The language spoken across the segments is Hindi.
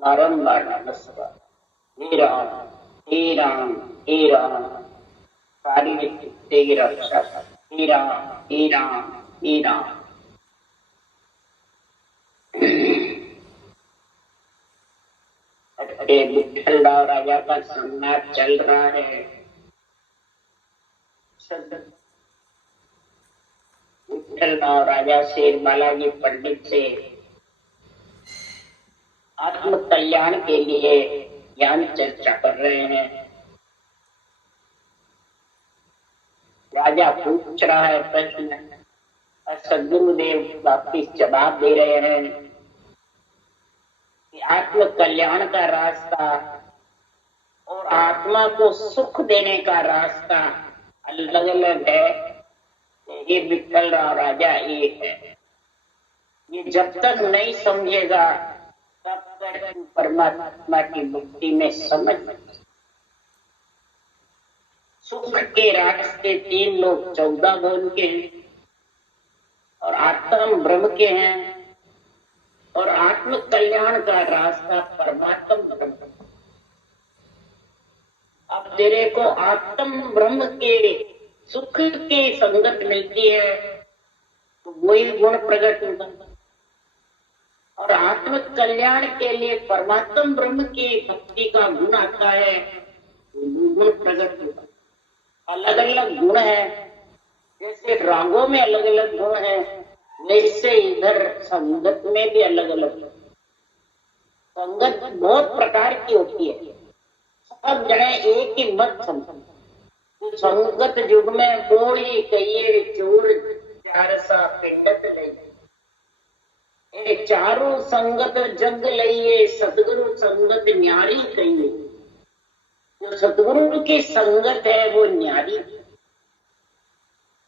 बारंबार नमस्कार। हे राम, हे राम, हे राम, सारी तेरी रक्षा। हे राम, हे राम, हे राम। अरे विठल राव राजा का सम्राट चल रहा है। विठल राव राजा शेर बालाजी पंडित से आत्म कल्याण के लिए ज्ञान चर्चा कर रहे हैं। राजा पूछ रहा है प्रश्न और सद्गुरुदेव वापिस जवाब दे रहे हैं कि आत्म कल्याण का रास्ता और आत्मा को सुख देने का रास्ता अलग अलग है। ये विठल राव राजा एक है। ये जब तक नहीं समझेगा तब तक परमात्मा की मुक्ति में समझ नहीं। सुख के रास्ते 3 लोग 14 भुवन के हैं और आत्म ब्रह्म के हैं और आत्म कल्याण का रास्ता परमात्म ब्रह्म। अब तेरे को आत्म ब्रह्म के सुख की संगत मिलती है तो वही गुण प्रकट होगा और आत्म कल्याण के लिए परमात्म ब्रह्म की भक्ति का गुण आता है, गुण प्रकट होगा। अलग अलग गुण है, जैसे रागों में अलग अलग गुण है, वैसे इधर संगत में भी अलग अलग। संगत बहुत प्रकार की होती है। सब जने एक ही मत संगत युग में बोली कहिए चोर 400 पिंडत लई, चारों संगत जग लइए, सतगुरु संगत न्यारी कहिए। जो सतगुरु की संगत है वो न्यारी,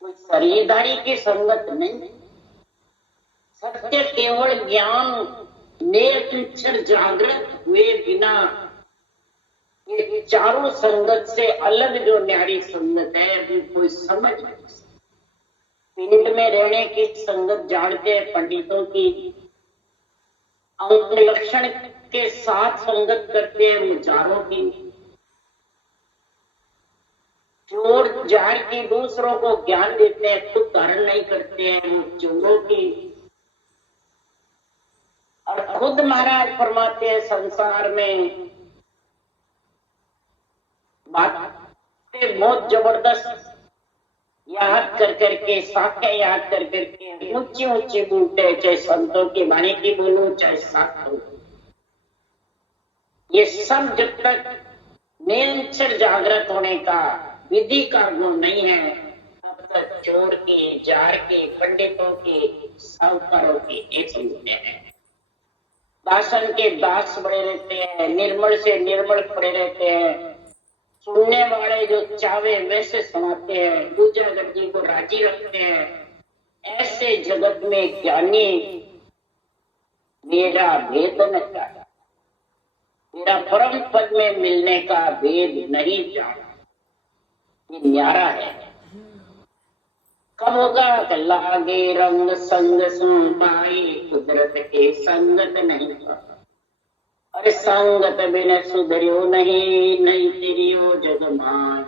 कोई शरीरधारी की संगत नहीं। सत्य केवल ज्ञान निरंतर जागृत हुए बिना ये चारों संगत से अलग जो न्यारी संगत है वो कोई समझ नहीं। पिंड में रहने की संगत जानते हैं पंडितों की, अंग लक्षण के साथ संगत करते हैं मुचारों की। चोर जार की दूसरों को ज्ञान देते हैं, खुद धारण नहीं करते हैं, वो चोरों की। और खुद महाराज फरमाते हैं संसार में बातें बहुत जबरदस्त याद कर करके, साख्य याद कर करके ऊंची ऊंची बोलते, चाहे संतों की वाणी की बोलो चाहे साख्य। ये सब जब तक निरंतर जागृत होने का विधि का गुण नहीं है तब तक चोर की, जार की, पंडितों की, साहूकारों की एक होते हैं। दासन के दास बड़े रहते हैं, निर्मल से निर्मल पड़े रहते हैं। सुनने वाले जो चावे वैसे सुनाते हैं, दूजा गड्डी को राजी रखते हैं। ऐसे जगत में ज्ञानी मेरा भेद न जाना, मेरा परम पद में मिलने का भेद नहीं जाना, ये न्यारा है। कब होगा लागे रंग संग सुन पाई, कुदरत के संगत नहीं। अरे संगत बिन सुधरियो नहीं, नहीं तिरियो जग मान।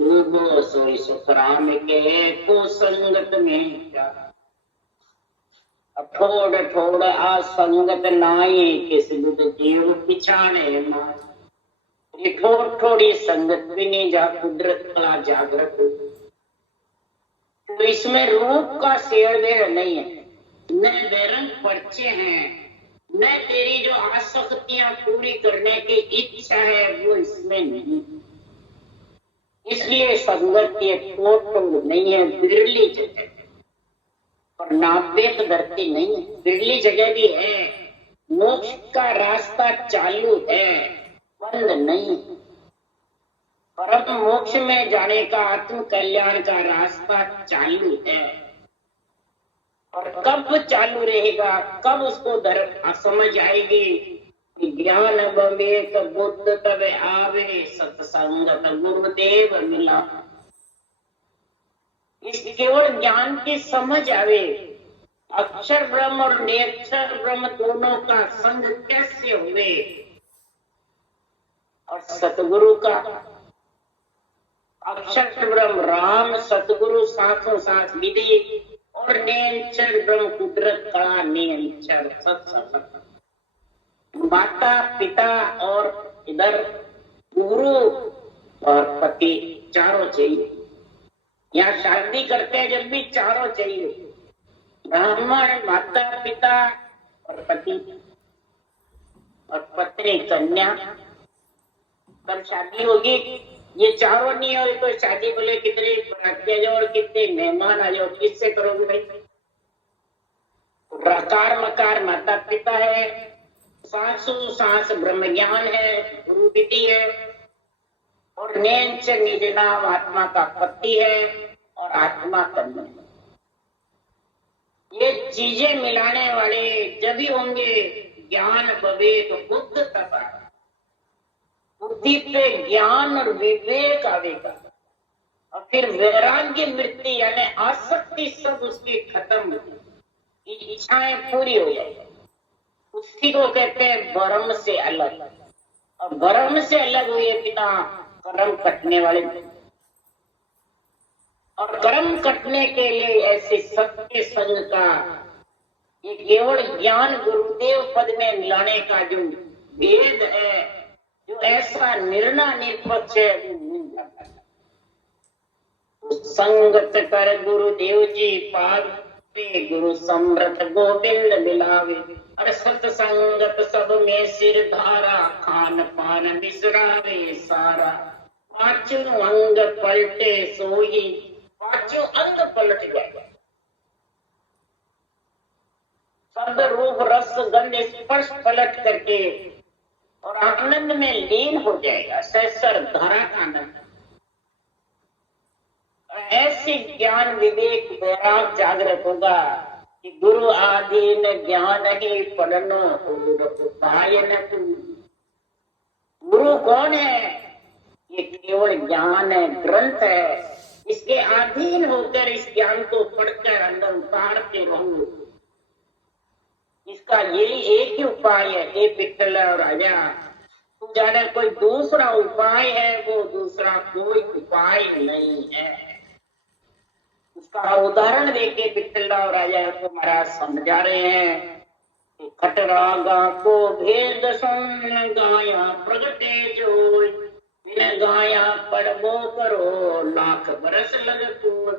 डूबो सोई सुखराम के, को संगत में जा। ठोड़ ठोड़ आ संगत नाई, किस बुध जीव पिछाने मार। ये ठोड़ ठोड़ी संगत भी नहीं जा कुदरत का जागृत हो। तो इसमें रूप का शेर बेर नहीं है, न बेरंग पर्चे हैं, न तेरी जो आसक्तियां पूरी करने की इच्छा है वो इसमें नहीं। इसलिए संगत ये टोट नहीं है, बिरली जगह और नापेत धरती नहीं है, बिरली जगह भी है। मोक्ष का रास्ता चालू है, बंद नहीं। परम मोक्ष में जाने का, आत्म कल्याण का रास्ता चालू है। और कब चालू रहेगा, कब उसको समझ आएगी कि ज्ञान विवेक बुद्ध तब आवे, सत्संगत गुरुदेव मिला। इस केवल ज्ञान की समझ आवे, अक्षर ब्रह्म और निरक्षर ब्रह्म दोनों का संग कैसे हुए, और सतगुरु का अक्षर ब्रह्म राम सतगुरु साथों साथ विधि, और निरक्षर ब्रह्म कुदरत का निरक्षर सत्संग। माता पिता और इधर गुरु और पति चारों चाहिए। यहाँ शादी करते हैं जब भी चारों चाहिए, ब्राह्मण, माता पिता और पति और पत्नी कन्या, तब शादी होगी। ये चारों नहीं हो तो शादी बोले कितने बराती आ जाओ और कितने मेहमान आ जाओ, किससे करोगे भाई? रकार मकार माता पिता है, सासू सास ब्रह्म ज्ञान है, गुरु विधि है, और नेंच निज नाम आत्मा का पति है, और आत्मा कन्या। ये चीजें मिलाने वाले जब भी होंगे ज्ञान विवेक बुद्ध तब। बुद्धि पे ज्ञान और विवेक आवेगा, और फिर वैराग्य मृत्यु यानी आसक्ति सब उसकी खत्म, इच्छाएं पूरी हो जाएगी। उसी को कहते हैं ब्रह्म से अलग, और ब्रह्म से अलग हुए बिना कर्म कटने वाले। और कर्म कटने के लिए ऐसे सत्य संग का, ये केवल ज्ञान गुरुदेव पद में मिलाने का जो भेद है, जो ऐसा निर्णय निष्पक्ष है, संगत कर गुरुदेव जी पाद पे, गुरु समृत गोविंद मिलावे। अरे सत्संगत सब में सिर धारा, खान पान बिसरावे सारा। पांचों अंग पलटे सोई, पांचों अंग पलट जाएगा। शब्द रूप रस गंध स्पर्श पलट करके और आनंद में लीन हो जाएगा, सहसर धारा का आनंद। ऐसी ज्ञान विवेक वैराग जागृत होगा कि गुरु आधीन ज्ञान ही पढ़नो और उपाय न तू। गुरु कौन है? ये केवल ज्ञान है, ग्रंथ है। इसके अधीन होकर इस ज्ञान को पढ़कर अंदर उतारते रहो। इसका यही एक ही उपाय है। हे पित्तल और राजा, तू जाने कोई दूसरा उपाय है, वो दूसरा कोई उपाय नहीं है। उसका उदाहरण देके पित्तल और राजा को महाराज समझा रहे हैं। खटरागा को भेद सुन गाया प्रगटे जोय, बिन गाया पढ़बो करो लाख बरस लग को।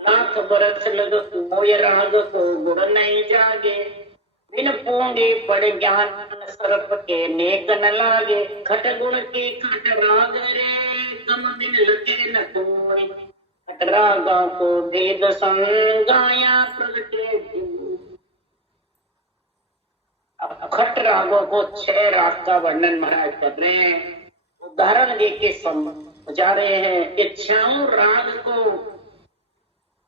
लाख बरस लग कोय राग को गुण नहीं जागे, बिन पूंगे पढ़ ज्ञान सर्प के नेक न लागे। खट गुण की खट राग रे, कम बिन लगे न कोई। खट रागा को भेद सुन गाया प्रगटे जोय। अब खट रागों को 6 राग का वर्णन महाराज कर रहे हैं, उदाहरण देके समझा रहे हैं कि 6 राग को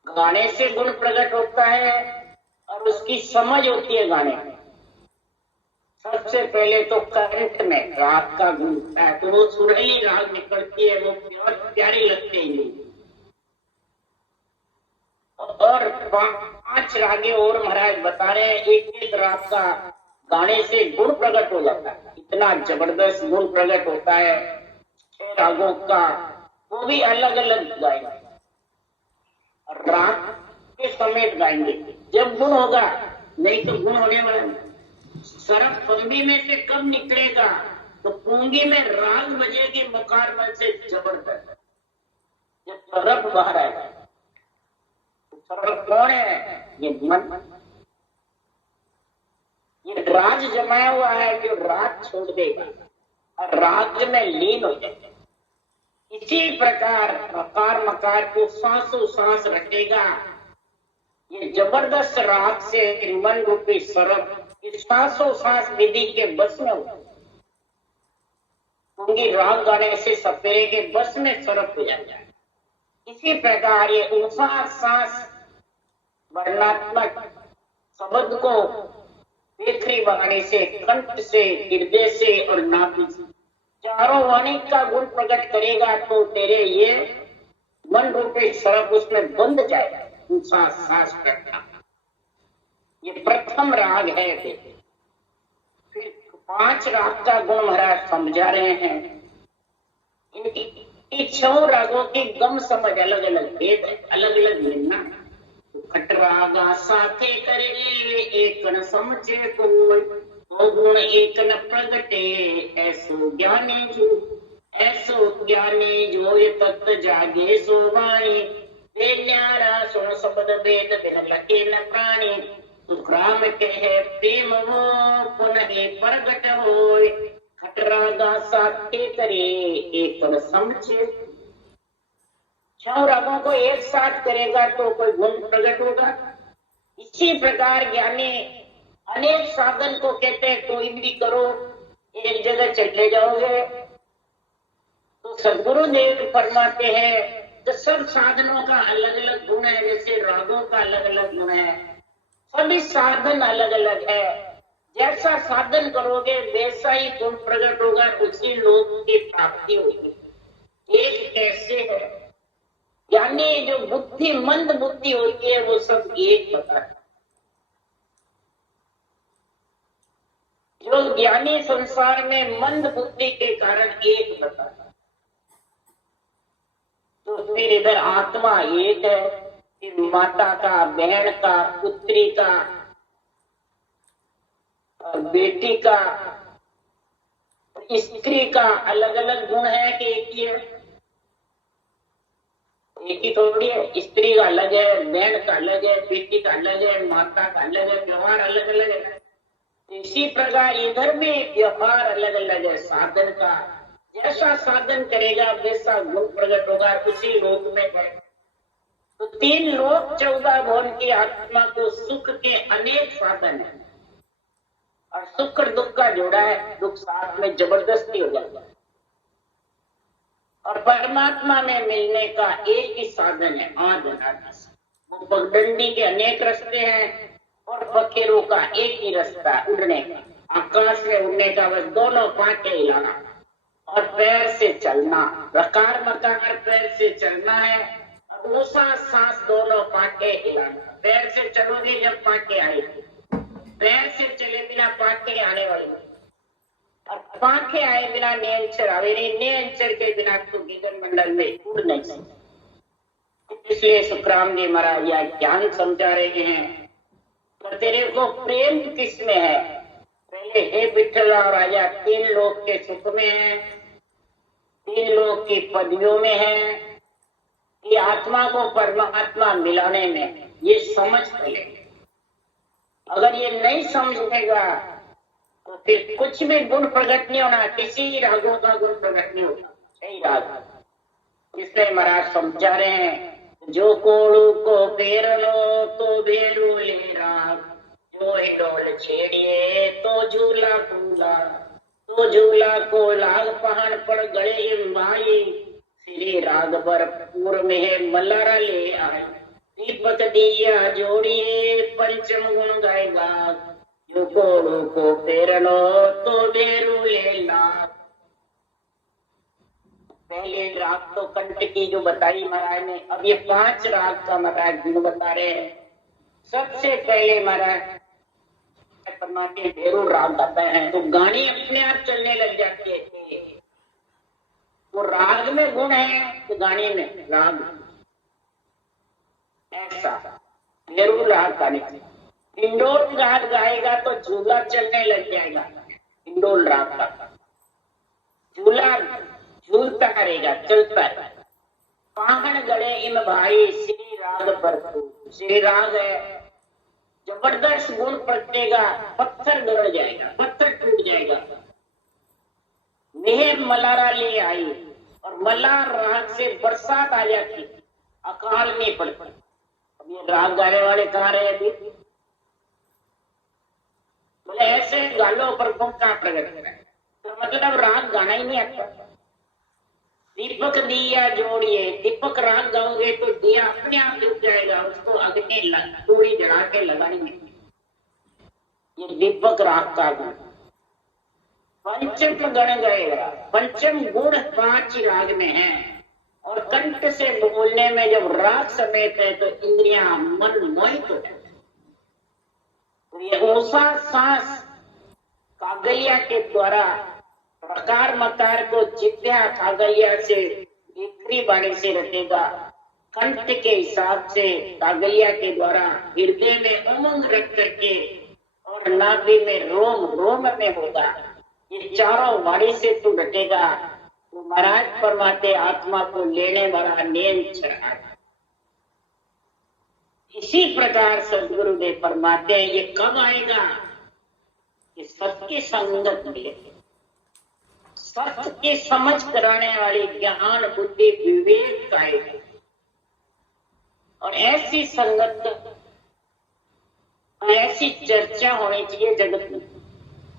गाने से गुण प्रकट होता है और उसकी समझ होती है गाने में। सबसे पहले तो कंठ में राग का गुण होता है, तो वो सुरीली राग निकलती है, वो बहुत प्यारी लगती है। और 5 रागे और महाराज बता रहे हैं, एक राग का गाने से गुण प्रकट हो जाता है। इतना जबरदस्त गुण प्रकट होता है 6 रागों का, वो भी अलग अलग गाएंगे, राग के समेत गाएंगे जब गुण होगा। नहीं तो गुण होने वाला सरफ पंबी में से कब निकलेगा? तो पूंगी में राग बजेगी मुकार बल से जबरदस्त, जब सरफ बाहर आएगा। सरफ कौन है? ये मन, ये राज जमाया हुआ है जो राग छोड़ देगा और राग में लीन हो जाएगा। इसी प्रकार मकार मकार को सांसों सांस रखेगा। ये जबरदस्त राग से मन रूपी सरफ इस सांसों सांस विधि के बस में होगा। क्योंकि राग गाने से सपेरे के बस में सरफ हो जाता है। इसी प्रकार ये उनसास सांस वर्णात्मक शब्द को बेखरी वाणी से, कंठ से, हृदय से और नाभि से चारों वाणी का गुण प्रकट करेगा तो तेरे ये मन रूपी सर्प उसमें बंध जाएगा। दूसरा सांस करना, ये प्रथम राग है। फिर 5 राग का गुण महाराज समझा रहे हैं। इनकी 6 रागों की गम समझ अलग अलग भेद है, अलग अलग लेना। खट रागा साथे करे एक न समझे कोई, वो गुण एक न प्रगटे ऐसो ज्ञानी जो ये तत्व जागे सो वाणी, वे न्यारा सुन शब्द वेद बिन लगे न प्राणी, सुखराम कहे प्रेम वो पुनः प्रगट होय, खट रागा साथे करे एक न समझे। 6 रागों को एक साथ करेगा तो कोई गुण प्रकट होगा। इसी प्रकार ज्ञानी अनेक साधन को कहते हैं कोई भी करो, एक जगह चले जाओगे। तो सदगुरु देव फरमाते हैं तो सब साधनों का अलग अलग गुण है, जैसे रागों का अलग अलग गुण है, सभी साधन अलग अलग है। जैसा साधन करोगे वैसा ही गुण प्रकट होगा, उसी लोक की प्राप्ति होगी। एक कैसे है, यानी जो बुद्धि मंद बुद्धि होती है वो सब एक बताता है। जो ज्ञानी संसार में मंद बुद्धि के कारण एक बताता है। तो फिर इधर आत्मा एक है, फिर माता का, बहन का, पुत्री का, बेटी का, स्त्री का अलग अलग गुण है कि एक ही है? एक ही थोड़ी है। स्त्री का अलग है, बहन का अलग है, बेटी का अलग है, माता का अलग है, व्यवहार अलग अलग है। इसी प्रकार इधर भी व्यवहार अलग अलग है साधन का। जैसा साधन करेगा वैसा गुण प्रकट होगा, उसी लोक में है। तो 3 लोक 14 भुवन की आत्मा को सुख के अनेक साधन है, और सुख और दुख का जोड़ा है, दुख साथ में जबरदस्ती हो जाता है। और परमात्मा में मिलने का एक ही साधन है, आदि। वो पगडंडी के अनेक रास्ते हैं और बखेरों का एक ही रास्ता उड़ने का, आकाश में उड़ने का, बस दोनों पांटे हिलाना और पैर से चलना। रकार मकार पैर से चलना है और ऊषा सांस दोनों पांटे हिलाना। पैर से चलोगे जब पांटे आएगी, पैर से चले बिना पांटे आने वाली, और पांखे आए बिना नियंचर आवे नहीं, नियंचर के बिना तो गगन मंडल में उड़ नहीं सकते। इसलिए सुखराम जी महाराज यह ज्ञान समझा रहे हैं। तो तेरे को प्रेम किसमें है? पहले हे विठ्ठल राजा 3 लोक के सुख में है, 3 लोक की पदवियों में है, कि आत्मा को परमात्मा मिलाने में ये समझ पहले। अगर ये नहीं समझेगा तो फिर कुछ भी गुण प्रकट नहीं होना, किसी रागों का गुण प्रकट नहीं होता, सही राग। इसलिए महाराज समझा रहे हैं, जो कोड़ू को फेरलो तो बेरू ले राग, जो हिडोल छेड़िए तो झूला कूला, तो झूला को लाग पहाड़ पर गड़े भाई, श्री राग भरपूर में मल्लारा ले आए, दीपक दिया जोड़िए पंचम गुण गाएगा, जो कोड़ू को फेरलो तो बेरू ले लाग। पहले राग तो कंठ की जो बताई महाराज ने, अब ये 5 राग का महाराज गुण बता रहे हैं। सबसे पहले महाराज परमात्मा भेरू राग गाता है तो गाने अपने आप चलने लग जाती है। वो राग में गुण है तो गाने में राग, ऐसा भेरू राग गाने से। इंडोल राग गाएगा तो झूला चलने लग जाएगा, इंडोल राग का झूला झूलता रहेगा, चलता है। पाहन गड़े इम भाई श्री राग भरपूर, श्री राग है, जबरदस्त गुण पड़ेगा, पत्थर गड़ जाएगा, पत्थर टूट जाएगा। मेहर मलारा ले आई, और मल्लार राग से बरसात आ जाती, अकाल नहीं पड़ता। अब ये राग गाने वाले कहाँ रहे अभी? बोले ऐसे गालों पर गुण कहाँ प्रकट करें, तो मतलब राग गाना ही नहीं आता। दीपक दिया जोड़िए, दीपक राग गाओगे तो दिया अपने आप जुट जाएगा, उसको अग्नि पूरी जला के लगानी है। ये दीपक राग का गुण। पंचम गण गएगा, पंचम गुण 5 राग में है और कंठ से बोलने में जब राग समेत है तो इंद्रियां मन मोहित हो जाए। तो ये ऊषा सांस कागलिया के द्वारा प्रकार मकार को जित्या कागलिया से भीतरी बाणी से रटेगा, कंठ के हिसाब से कागलिया के द्वारा हृदय में उमंग रख करके और नाभि में रोम रोम में होगा। ये चारों वाणी से तू रटेगा तो महाराज फरमाते आत्मा को लेने वाला नेम चढ़ा। इसी प्रकार सदगुरुदेव फरमाते हैं ये कब आएगा कि सबकी संगत मिले, सत्य की समझ कराने वाली ज्ञान बुद्धि विवेक आएगा। और ऐसी संगत ऐसी चर्चा होनी चाहिए जगत में।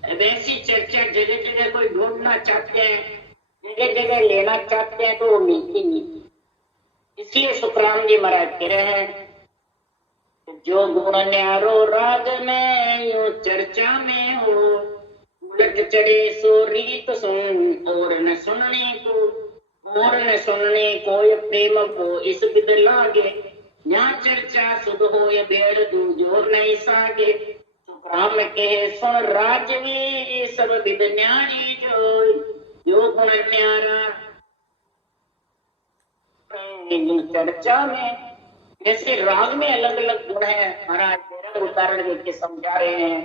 अब ऐसी चर्चा जगह जगह कोई ढूंढना चाहते हैं, जगह जगह लेना चाहते हैं तो वो मिलती नहीं। इसलिए सुखराम जी महाराज कह रहे हैं जो गुण न्यारो राग में यो चर्चा में हो, उलट चढ़े सो रीत सुन और न सुनने को ये प्रेम को इस विद लागे, यहाँ चर्चा सुध हो ये भेड़ दू जोर नहीं सागे। सुखराम कहे सुन राजवी सब विद न्यारी जो गुण न्यारा चर्चा में। जैसे राग में अलग अलग गुण है, महाराज तेरा उदाहरण देके समझा रहे हैं।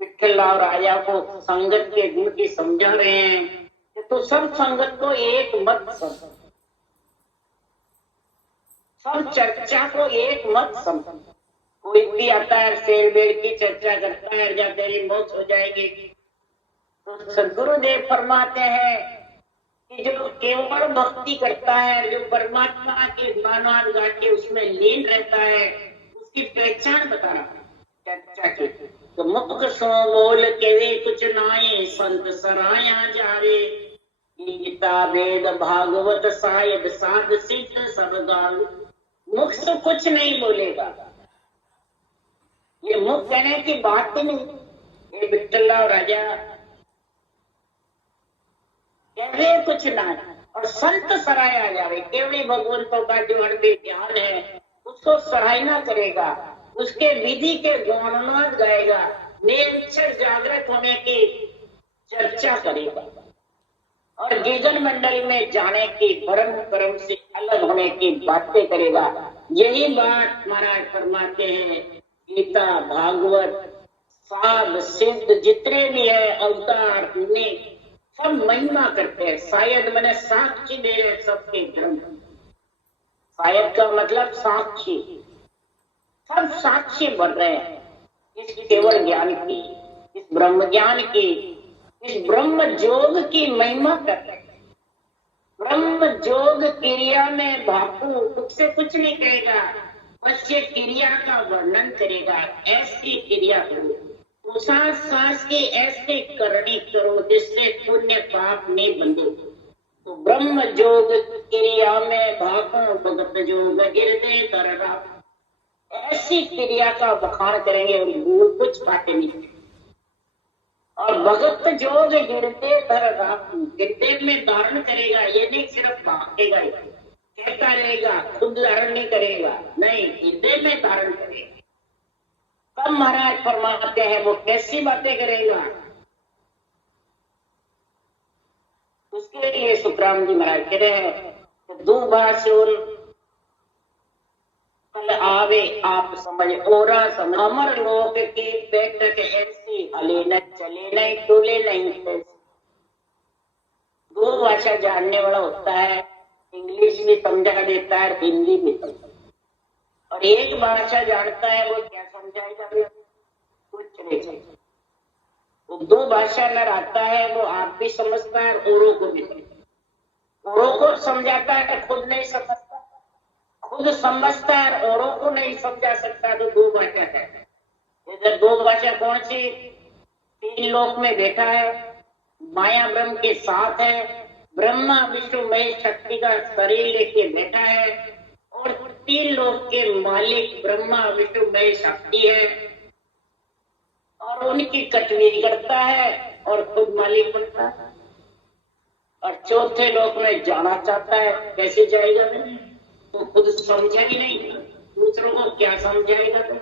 विठल और राजा को संगत के गुण की समझा रहे हैं। तो सब संगत को एक मत समझ, सब चर्चा को एक मत समझ। कोई भी आता है शेर बेर की चर्चा करता है या तेरी मौत हो जाएगी, तो सदगुरुदेव फरमाते हैं कि जो केवल भक्ति करता है, जो परमात्मा के गुणगान गा के उसमें लीन रहता है, उसकी पहचान बता रहा है चर्चा की। तो मुख सो बोल के वे कुछ नाये संत सराया जा रे, गीता वेद भागवत सायद साध सिद्ध सब गाल। मुख से कुछ नहीं बोलेगा, ये मुख कहने की बात ही नहीं। ये विठल और राजा कहवे कुछ ना और संत सराया जावे। केवली भगवंतों का जो हृदय ज्ञान है उसको सराहना करेगा, उसके विधि के गुणगान गाएगा, निरंतर जागृत होने की चर्चा करेगा और गीजन मंडल में जाने की परम परम से अलग होने की बातें करेगा। यही बात महाराज फरमाते हैं गीता भागवत साध सिद्ध जितने भी है अवतार ने सब महिमा करते हैं। शायद मैंने साक्षी दे रहे सबके धर्म, शायद का मतलब साक्षी, सब साक्षी बन रहे हैं इस केवल ज्ञान की, इस ब्रह्म ज्ञान की, इस ब्रह्म जोग की महिमा कर रहे हैं। ब्रह्म जोग क्रिया में भापू उससे कुछ नहीं करेगा, बस ये क्रिया का वर्णन करेगा। ऐसी क्रिया करो, सांस सांस की ऐसे करनी करो जिससे पुण्य पाप नहीं बंधे। तो ब्रह्म जोग क्रिया में भापू भगत जोग हृदय करना, ऐसी क्रिया का बखान करेंगे और भूल कुछ बातें नहीं। और भगत जोग हृदय धर हृदय में धारण करेगा, ये नहीं सिर्फ भागेगा कहता रहेगा, खुद धारण नहीं करेगा, नहीं हृदय में धारण करेगा। तब महाराज फरमाते हैं वो कैसी बातें करेगा, उसके लिए सुखराम जी महाराज कह रहे हैं दुभाषुर कल आवे आप समझ ओरा समझ, अमर लोक की बैठक ऐसी हले न चले नहीं टोले नहीं। दो भाषा जानने वाला होता है, इंग्लिश भी समझा देता है, हिंदी भी समझा, और एक भाषा जानता है वो क्या समझाएगा, कुछ नहीं समझा। वो दो भाषा न आता है वो आप भी समझता है औरों को भी समझता, औरों को समझाता है खुद नहीं समझता, खुद समझता है औरों को नहीं समझा सकता। तो दो भाषा है। इधर दो भाषा कौन सी, तीन लोक में बैठा है, माया ब्रह्म के साथ है, ब्रह्मा विष्णु महेश शक्ति का शरीर लेके बैठा है और तीन लोक के मालिक ब्रह्मा विष्णु महेश शक्ति है। और उनकी कटनी करता है और खुद मालिक बनता है, और चौथे लोक में जाना चाहता है। कैसे जाएगा? तो खुद समझा ही नहीं, दूसरों को क्या समझाएगा? तो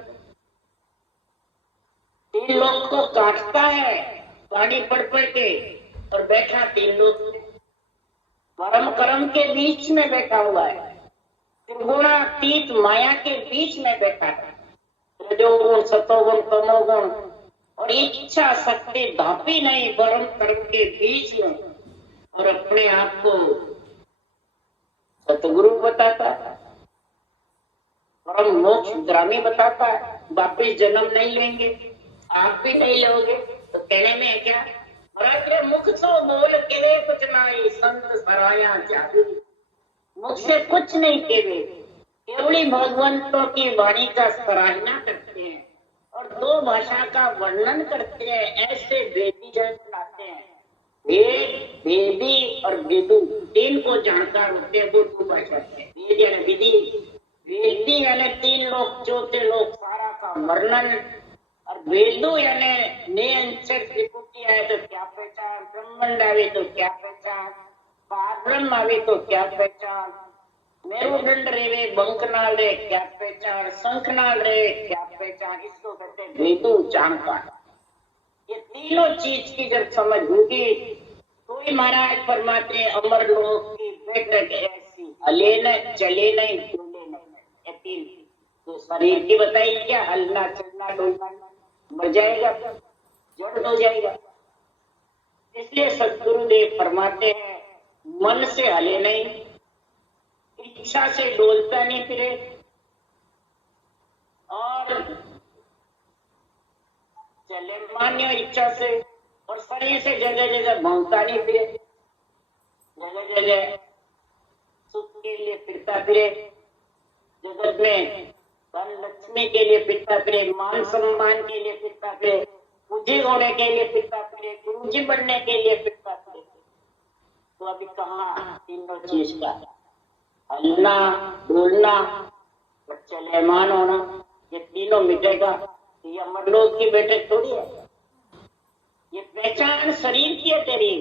तीन लोग को काटता है गाड़ी पड़ के, और बैठा तीन लोग परम कर्म के बीच में बैठा हुआ है, त्रिगुणातीत माया के बीच में बैठा है, रजोगुण सतोगुण तमोगुण और इच्छा शक्ति धापी नहीं, परम कर्म के बीच में, और अपने आप को सतगुरु बताता है, परम मोक्ष ग्रामी बताता है, वापिस जन्म नहीं लेंगे, आप भी नहीं लोगे। तो कहने में है क्या? महाराज मुख तो बोल के कुछ नहीं, संत सराया जादू, मुख से कुछ नहीं केवे, केवली भगवंतों की वाणी का सराहना करते हैं और दो भाषा का वर्णन करते हैं। ऐसे वेदी जन लाते हैं, वेद वेदी और विदु तीन को जानकार होते हैं, दो भाषा से। वेद यानी विधि, वेदी यानी तीन लोग, चौथे लोग सारा का वर्णन, और वेदो यानी नियंचर त्रिपुटी आए तो क्या पहचान, ब्रह्मांड आवे तो क्या पहचान, पारब्रह्म आवे तो क्या पहचान, मेरुदंड रेवे बंकनाल रे क्या पहचान, शंखनाल रे क्या पहचान, इसको कहते हैं वेदो जानकार। ये तीनों चीज की जब समझ होगी तो ही महाराज फरमाते अमर लोक की बैठक ऐसी, हले न चले नहीं डोले नहीं। तीन तो शरीर की बताई क्या, हलना चलना डोलना, मर जाएगा तो जड़ हो जाएगा। इसलिए सद्गुरुदेव फरमाते हैं मन से हले नहीं, इच्छा से डोलता नहीं फिरे, और चले मान्य इच्छा से, और शरीर से जगह जगह भौंकता नहीं फिरे, जगह जगह सुख के लिए फिरता फिरे, जगत में धन लक्ष्मी के लिए फिरता फिरे, मान सम्मान के लिए फिरता फिरे, पूजी होने के लिए फिरता फिरे, गुरुजी बनने के लिए फिरता फिरे। तो अभी कहाँ तीनों चीज का, हलना बोलना और चलेमान होना, ये तीनों मिटेगा तो ये अमरलोक की बैठक थोड़ी है। ये पहचान शरीर की है तेरी,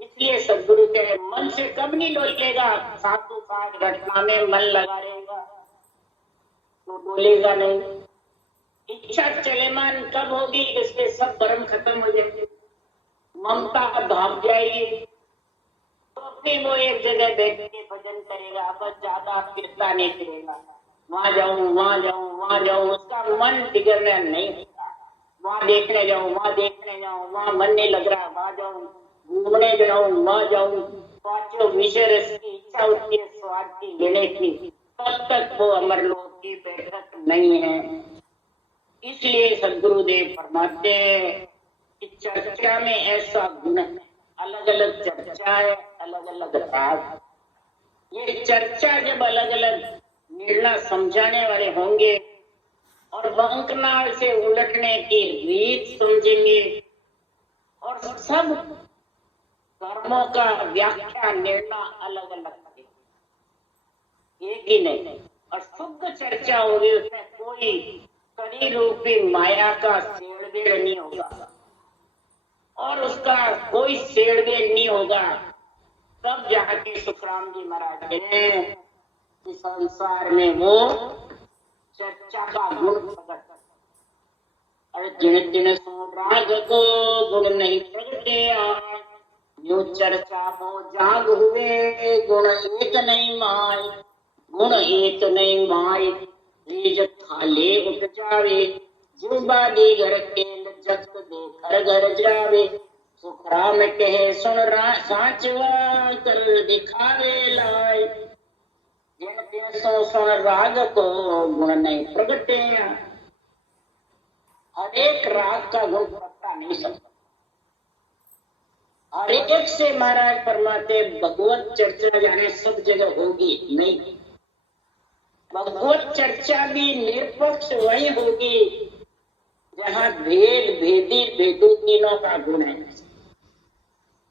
इसलिए सदगुरु तेरे मन से कब नहीं डोलेगा, साधु साध घटना में मन लगा रहेगा तो डोलेगा नहीं। इच्छा चलेमान कब होगी, इसके सब भ्रम खत्म हो जाएंगे, ममता भाग जाएगी, तो फिर वो एक जगह बैठ के भजन करेगा, बस ज्यादा फिरता नहीं फिरेगा, वहां जाऊं वहां जाऊं वहां जाऊं, उसका मन बिगड़ना नहीं होता। वहां देखने जाऊं वहां देखने जाऊं, वहां मन नहीं लग रहा वहां जाऊं, घूमने जाऊं वहां जाऊं, पांचों विषय रस की इच्छा होती है स्वाद की लेने की, तब तक वो अमरलोक की बैठक नहीं है। इसलिए सद्गुरुदेव फरमाते हैं कि चर्चा में ऐसा गुण है, अलग अलग चर्चा है, अलग अलग राग। ये चर्चा जब अलग अलग निर्णय समझाने वाले होंगे और बंकनाल से उलटने की रीत समझेंगे और सब कर्मों का व्याख्या निर्णय अलग अलग एक ही नहीं, और शुद्ध चर्चा होगी, उसमें कोई शरीर रूपी माया का सेड़बेड़ नहीं होगा और उसका कोई सेड़बेड़ नहीं होगा। तब जाके सुखराम जी महाराज ने इस संसार में वो चर्चा का गुण प्रकट, अरे जिन जिन सो राग को गुण नहीं प्रगटे, यूं चर्चा हो जाग हुए, गुण एक नहीं माय, गुण एक नहीं माय, रीज थाले उठ जावे, जुबा दी घर के लज्जत दे घर घर जावे, सुखराम कहे सुन साचवा कर दिखावे लाए, जिन जिन सो सुन राग को गुण नहीं प्रगटे। हर एक राग का गुण पता नहीं सकता, हर एक से महाराज फरमाते भगवत चर्चा जाने सब जगह होगी नहीं, भगवत चर्चा भी निरपक्ष वही होगी जहाँ भेद भेदी भेदू तीनों का गुण है।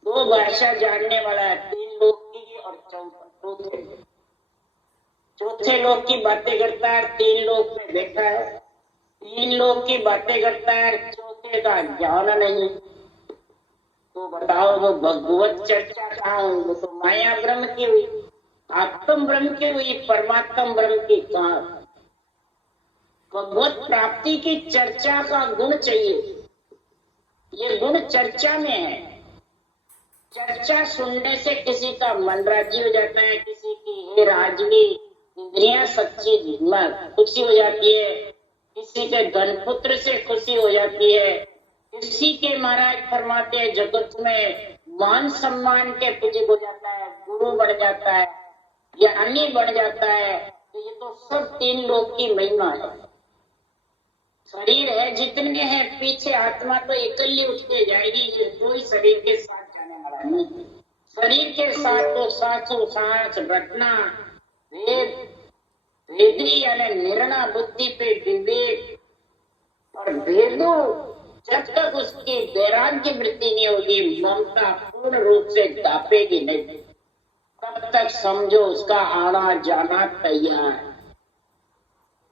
दो भाषा जानने वाला है, तीन लोग की और चौथे लोग की बातें करता है, तीन लोग में बैठा है, तीन लोग की बातें करता है, चौथे सत्य का ज्ञान नहीं, तो बताओ वो भगवत चर्चा कहाँ हुई? वो तो माया ब्रह्म की हुई, आत्म ब्रह्म की हुई, परमात्म ब्रह्म की कहाँ? भगवत प्राप्ति की चर्चा का गुण चाहिए, ये गुण चर्चा में है। चर्चा सुनने से किसी का मन राजी हो जाता है, किसी की हे राजवी इंद्रियां सच्ची खुशी हो जाती है, किसी के धनपुत्र से खुशी हो जाती है, किसी के महाराज फरमाते हैं जगत में मान सम्मान के पुजित हो जाता है, गुरु बढ़ जाता है, ज्ञानी बढ़ जाता है। तो ये तो सब तीन लोक की महिमा है। शरीर है जितने हैं, पीछे आत्मा तो इकल्ली उठ के जाएगी, ये कोई शरीर के साथ जाने वाला नहीं। शरीर के साथ तो सासु सांस रटना, वेद वेदी यानी निर्णय बुद्धि पे विवेक, और भेदो जब तक उसकी वैराग्य वृत्ति नहीं होगी, ममता पूर्ण रूप से दापेगी नहीं, तब तक समझो उसका आना जाना तैयार है,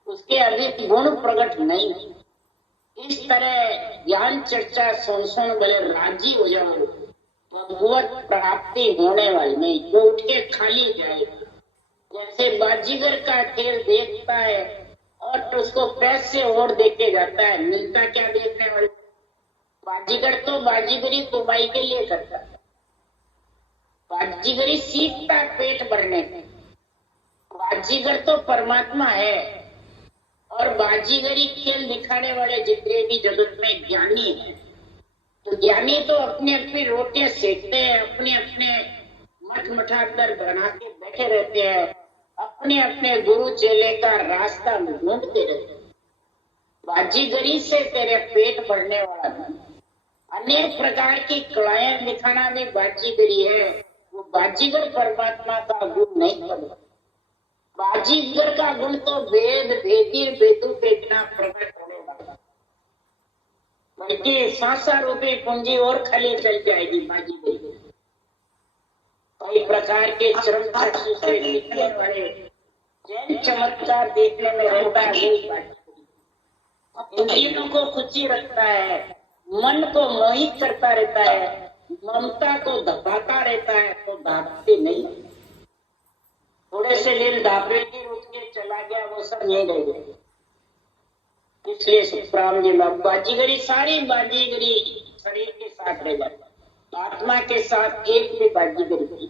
उसके अभी गुण प्रकट नहीं। इस तरह ज्ञान चर्चा सुन सुन बोले राजी हो जाओ, भगवत प्राप्ति होने वाली नहीं, जो उठ के खाली जाएगा। जैसे बाजीगर का खेल देखता है और तो उसको पैसे और देके जाता है, मिलता क्या देखने वाले? बाजीगर तो बाजीगरी कमाई के लिए करता है, बाजीगरी सीखता है पेट भरने में। बाजीगर तो परमात्मा है, और बाजीगरी खेल दिखाने वाले जितने भी जगत में ज्ञानी हैं, तो ज्ञानी तो अपनी अपनी रोटियां सेकते हैं, अपने अपने मठ मठातर बना के बैठे रहते हैं, अपने अपने गुरु चेले का रास्ता ढूंढते रहते हैं। बाजीगरी से तेरे पेट भरने वाला नहीं। अनेक प्रकार की कलाएं दिखाना भी बाजीगरी है, वो बाजीगर परमात्मा का गुण नहीं करता। बाजीगर का गुण तो वेद वेदी वेदों के बिना प्रकट होने वाला, बल्कि सांसा रूपी पूंजी और खाली चल जाएगी बाजीगरी। कई प्रकार के श्रम चक्षु से देखने वाले जैन चमत्कार देखने में रहता है, इंद्रियों को खुशी रखता है, मन को मोहित करता रहता है, ममता को दबाता रहता है, तो दाबते नहीं। थोड़े से दिन दाबेगी, उठ के चला गया, वो सब नहीं रह गए। इसलिए सुखराम जी बाजीगरी, सारी बाजीगरी शरीर के साथ रह जाती, आत्मा के साथ एक भी बाजीगरी नहीं।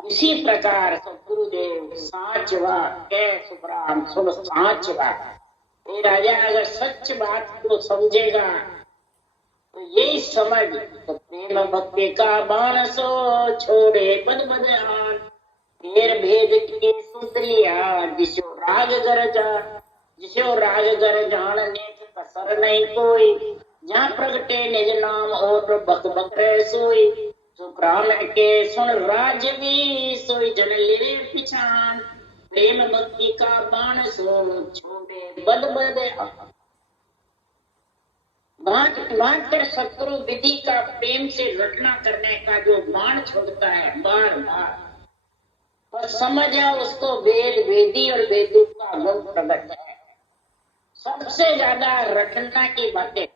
इसी प्रकार सदगुरुदेव साच बात कह सुखराम सुन साच बात। ये राजा अगर सच बात को समझेगा तो यही समझ, तो प्रेम भक्ति का बाण सो छोड़े बद बदहान, तेर भेद के सुत लिया जिसो राग गर जान नेक कसर नहीं कोई, जहाँ प्रगटे निज नाम और बक बक रह सोई, सुखराम के सुन राजवी सोई जन ले पिछान, प्रेम भक्ति का बाण सो छोड़े बद बद। बात कर सतगुरु विधि का प्रेम से रटना करने का जो बाण छोड़ता है बार बार, बस समझ आओ उसको वेद वेदी और वेदों का गुण प्रकट है। सबसे ज्यादा रटना की बातें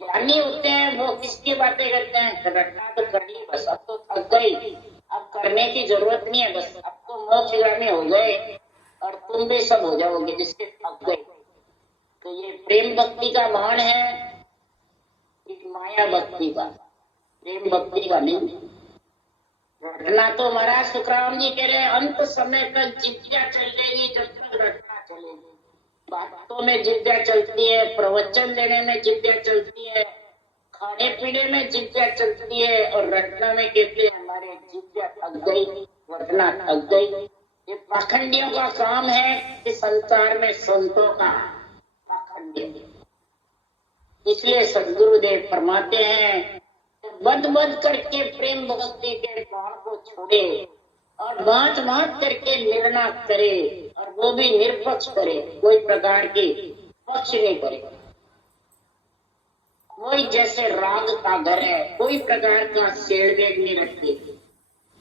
ज्ञानी होते हैं, वो किसकी बातें करते हैं? रटना तो कर ली बस, अब तो थक गई, अब करने की जरूरत नहीं है, बस अब तो मोक्षगामी हो गए और तुम भी सब हो जाओगे जिसके थक गए। तो ये प्रेम भक्ति का बाण है, इस माया भक्ति का, प्रेम भक्ति का नहीं। रटना तो महाराज सुखराम जी कह रहे हैं अंत समय तक जिद्दियां चलेगी, जब तक रटना चलेगी। बातों में जिद्दियां चलती है, प्रवचन देने में जिद्दियां चलती है, खाने पीने में जिद्दियां चलती है, और रटना में कहते हैं हमारे जिद्दियां थक गई, रटना थक गई। ये पाखंडियों का काम है कि संसार में संतों का पाखंड। इसलिए सदगुरुदेव फरमाते हैं बद बद करके प्रेम भक्ति के बाण को छोड़े और बात बात करके निर्णय करे, और वो भी निरपक्ष करे, कोई प्रकार की पक्ष नहीं करे। कोई जैसे राग का घर है, कोई प्रकार का सेड़वेग नहीं रखते,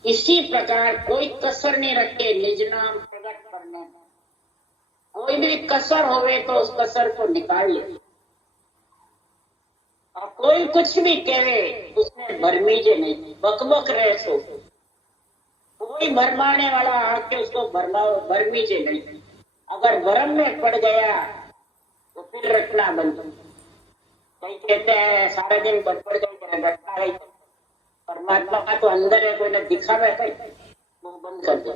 इसी प्रकार कोई कसर नहीं रखे निज नाम प्रकट करने में। कोई भी कसर होवे तो उस कसर को निकाल ले। और कोई कुछ भी कहे उसमें भरमीजे नहीं, बकबक रहे सो, कोई भरमाने वाला आके उसको भरमीजे नहीं। अगर भरम में पड़ गया तो फिर रटना बंद। कई कहते हैं सारा दिन बड़बड़ जाए रटना है, परमात्मा का तो अंदर है, कोई न दिखा बैठा वो बंद कर दो।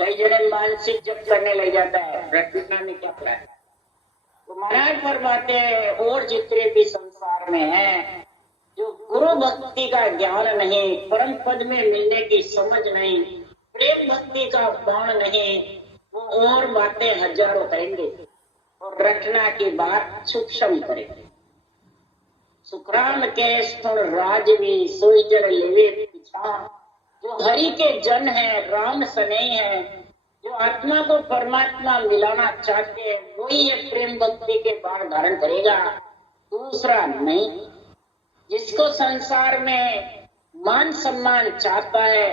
कई जने मानसिक जप करने लग जाता है, रटना में क्या पड़ा है। तो महाराज फरमाते हैं और जितने भी संसार में हैं, जो गुरु भक्ति का ज्ञान नहीं, परम पद में मिलने की समझ नहीं, प्रेम भक्ति का बाण नहीं, वो और बातें हजारों करेंगे और रटना की बात सूक्ष्म करेंगे। सुखराम के सुन राजवी सुजन लेवे पीछा, जो हरि के जन है, राम सने है, जो आत्मा को परमात्मा मिलाना चाहते हैं, वही ये प्रेम भक्ति के बाण धारण करेगा, दूसरा नहीं। जिसको संसार में मान सम्मान चाहता है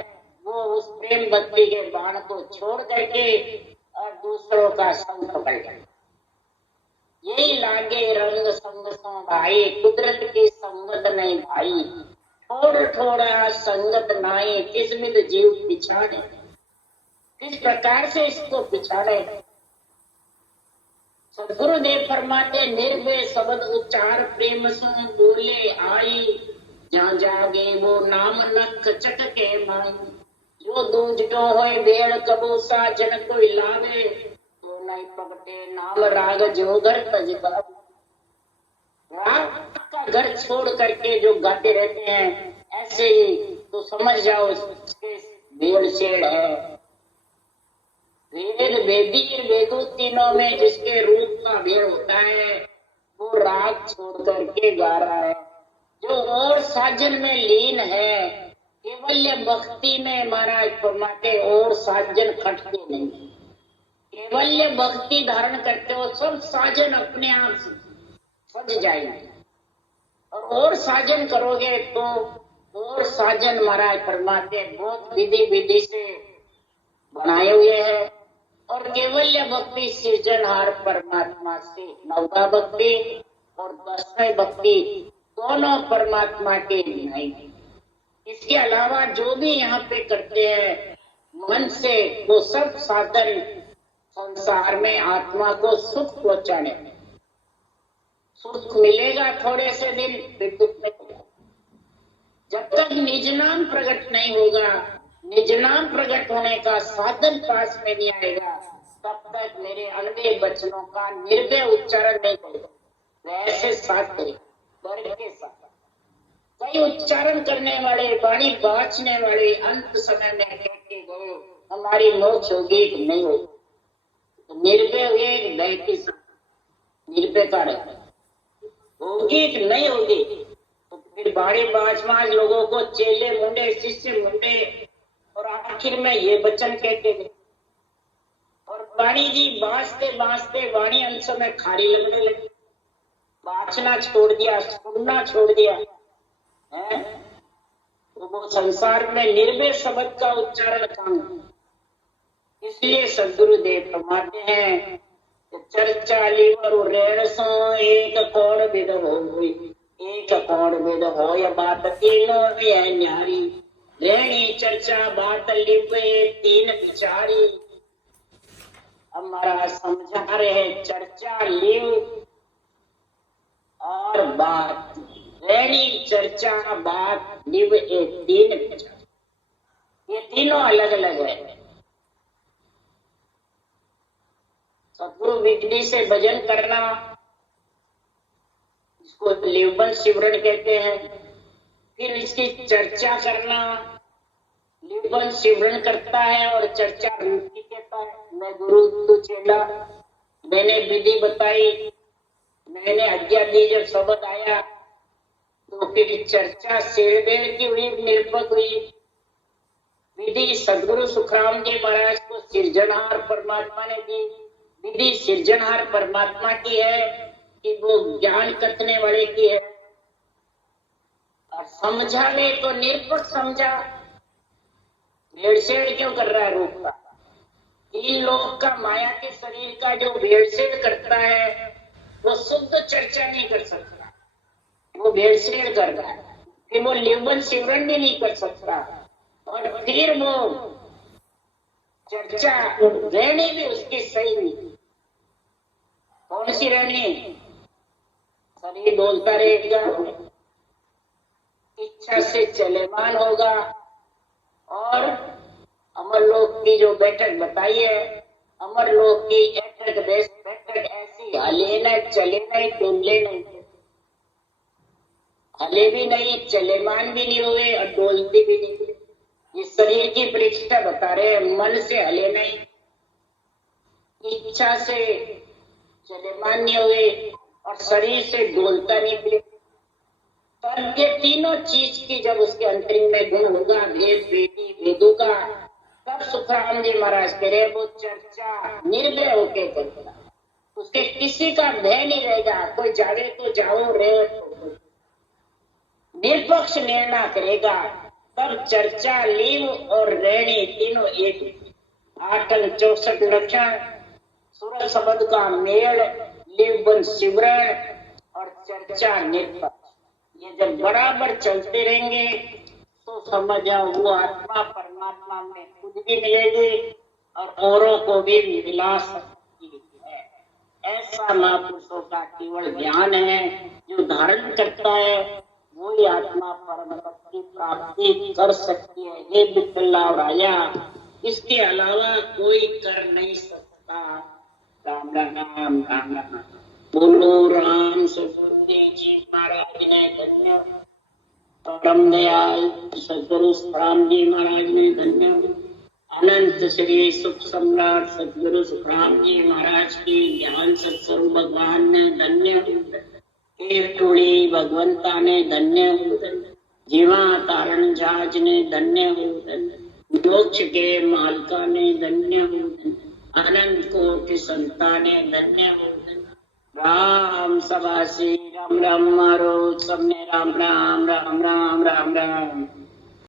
वो उस प्रेम भक्ति के बाण को छोड़ करके और दूसरों का संग पकड़ ले। यही लागे रंग संग सो भाई, कुदरत की संगत नहीं भाई, थोड़ थोड़ा संगत नाई, किस्मत जीव पिछाड़े। किस प्रकार से इसको पिछाड़े? सदगुरुदेव फरमाते निर्भय शब्द उच्चार प्रेम से बोले आई, जहाँ जागे वो नाम नख चट के माई, जो दूजो होए बेड़ कबू साजन कोई लावे, तो नहीं पकटे नाम राग जो घर तजगा। राग का घर छोड़ करके जो गाते रहते हैं, ऐसे ही तो समझ जाओ इसके बेड़ शेड़ है। वेद वेदी वेदों तीनों में जिसके रूप का भेद होता है वो राग छोड़ करके गा रहा है। जो और साजन में लीन है, केवल्य भक्ति में महाराज फरमाते और साजन खटते नहीं, केवल्य भक्ति धारण करते हो सब साजन अपने आप सज जाएंगे। और साजन करोगे तो और साजन महाराज फरमाते बहुत विधि विधि से बनाए हुए हैं। और केवल्य भक्ति सृजनहार परमात्मा से, नवका भक्ति और दसवीं भक्ति दोनों परमात्मा के नहीं। इसके अलावा जो भी यहाँ पे करते हैं मन से, वो सब साधन संसार में आत्मा को सुख पहुंचाने। सुख मिलेगा थोड़े से दिन, फिर दुख नहीं। जब तक निज नाम प्रकट नहीं होगा, निज नाम प्रकट होने का साधन पास में नहीं आएगा, तब तक मेरे अनवे वचनों का निर्भय उच्चारण नहीं करेगा। वैसे साथ करेगा, वर्ग के साथ। कई उच्चारण करने वाले, वाणी बाँचने वाले अंत समय में कह के गए हमारी मोक्ष होगी कि नहीं होगी। तो निर्भय हुए भय के साथ, निर्भय का होगी कि नहीं होगी। तो फिर बाड़ी बाँच लोगों को चेले मुंडे, शिष्य मुंडे, और आखिर में ये वचन कहते थे। और वाणी जी बाँचते बाँचते वाणी अंश में खारी लगने लगी, बाँचना छोड़ दिया, सुनना छोड़ दिया है। तो वो संसार में निर्भय शब्द का उच्चारण काम। इसलिए सदगुरुदेव फरमाते हैं चर्चा लीवर रेण सो एक कौन विद हो, एक कौन विद हो या बात तीनों है न्यारी, रेणी चर्चा बात लिपे तीन विचारी। हमारा समझा रहे चर्चा लिव और बात, रेणी चर्चा बात लिव ये तीन विचार, ये तीनों अलग अलग है। सदगुरु विधि से भजन करना, इसको लिवबल सिमरन कहते हैं। फिर इसकी चर्चा करना, लिवबल सिमरन करता है और चर्चा रूपी कहता है। मैं गुरु तू चेला, मैंने विधि बताई, मैंने आज्ञा दी, जब शब्द आया तो फिर चर्चा शेरबेर की हुई, निरपक हुई। विधि सदगुरु सुखराम जी महाराज को सृजनहार परमात्मा ने दी। विधि सृजनहार परमात्मा की है कि वो ज्ञान करने वाले की है। और समझा ले तो निरपक समझा, भेड़सेड़ क्यों कर रहा है रूप का। तीन लोग का माया के शरीर का जो भेड़सेड़ करता है वो शुद्ध चर्चा नहीं कर सकता। वो भेड़सेड़ कर रहा है, फिर वो लेवन सिमरन भी नहीं कर सकता, और फिर वो चर्चा रहनी भी उसकी सही नहीं। कौन सी रहनी? शरीर बोलता रहेगा, इच्छा से चलेमान होगा, और अमरलोक की जो बैठक बताई है, अमरलोक की बैठक ऐसी, हले न चले नहीं, डोले नहीं, हले भी नहीं, चलेमान भी नहीं हुए और डोलती भी नहीं। ये शरीर की परीक्षा बता रहे हैं, मन से हले नहीं, इच्छा से चलेमान नहीं हुए और शरीर से डोलता नहीं फिर। तब ये तीनों चीज की जब उसके अंतरिंग में गुण होगा, भेद वेदी वेदों का, तब सुखराम जी महाराज कह रहे वो चर्चा निर्भय होके करेगा, उसके किसी का भय नहीं रहेगा, कोई जावे तो जाओ, रहे तो निष्पक्ष निर्णय करेगा। तब चर्चा, लीव और रहनी तीनों एक। 864 लक्षण, सूरज शब्द का मेल, लीव सिमरण और चर्चा निष्पक्ष, ये जब बराबर चलते रहेंगे तो समझ जाओ वो आत्मा परमात्मा में खुद भी मिलेगी और औरों को भी मिला सकती है। ऐसा महापुरुषों का केवल ज्ञान है, जो धारण करता है वही आत्मा परम पद की प्राप्ति कर सकती है। ये बिल्ला और आया, इसके अलावा कोई कर नहीं सकता। राम राम राम राम। बोलो राम सुखदेव जी महाराज ने धन्य, परम दयाल सदगुरु राम जी महाराज ने धन्य, अनंत श्री सुख सम्राट सदगुरु सुखराम जी महाराज की ज्ञान सत्स्वरूप भगवान ने धन्य, टोड़ी भगवंता ने धन्य, जीवा तारण जहाज ने धन्य, मोक्ष के मालका ने धन्य, अनंत कोटि संता ने धन्य। राम सभासी राम राम मारो सबने राम राम राम राम राम राम।